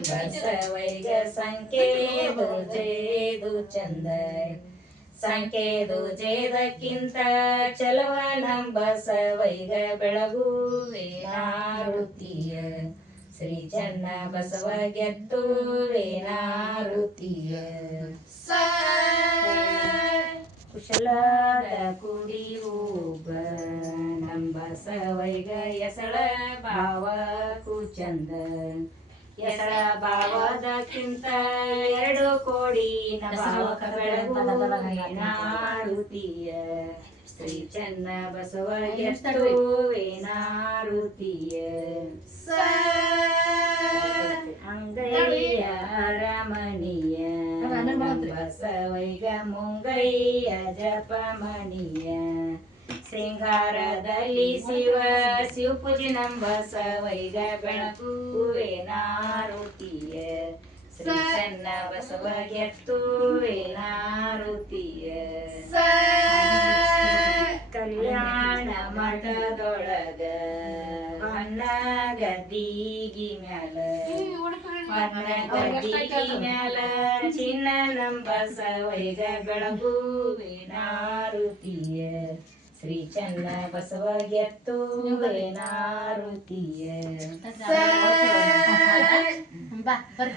ಬಸವೈಗ ಸಂಕೇದು ಜೇದು ಚಂದ ಸಂಕೇದು ಜೇದಕ್ಕಿಂತ ಚಲವ ನಂ ಬಸವೈಗ ಬೆಳಗುವೇನಾರುತಿಯ ಶ್ರೀ ಚನ್ನ ಬಸವ ಗೆದ್ದುವೇನಾರುತಿಯ ಕುಶಲದ ಕುಡಿಯೂಬ ನಮ್ಮ ಬಸವೈಗ ಎಸಳ ಭಾವ ಕುಚಂದ ಭಾವದಕ್ಕಿಂತ ಎರಡು ಕೋಡಿ ಭಾವಕ ಬೆಳಗುವೇನಾರುತಿಯ ಶ್ರೀ ಚೆನ್ನ ಬಸವ ಎಷ್ಟುವೇನಾರುತ್ತೀಯ ಅಂಗೈಯ ಅರಮನಿಯ ಬಸವೈಗ ಮುಂಗೈಯ ಜಪಮಣಿಯ. ಸಿಂಗಾರದಲ್ಲಿ ಶಿವ ಶಿವ ಪೂಜೆ ನಮ್ಮ ಬಸವೈಗ ಬೆಳಕುವೇನಾರುತಿಯ ಶ್ರೀ ಬಸವ ಗೆತ್ತುವೇನಾರುತಿಯ ಕಲ್ಯಾಣ ಮಠದೊಳಗ ಅನ್ನ ಗದ್ದಿಗಿ ಮ್ಯಾಲ ಅನ್ನ ಗದ್ದಿಗಿ ಮ್ಯಾಲ ಚಿನ್ನ ನಮ್ಮ ಬಸವೈಗ ಬೆಳಗುವೇನಾರುತಿಯ ಶ್ರೀ ಚನ್ನ ಬಸವ ಗೆತ್ತುವೇನಾರುತಿಯ ಬಾ ಬರ್ರಿ.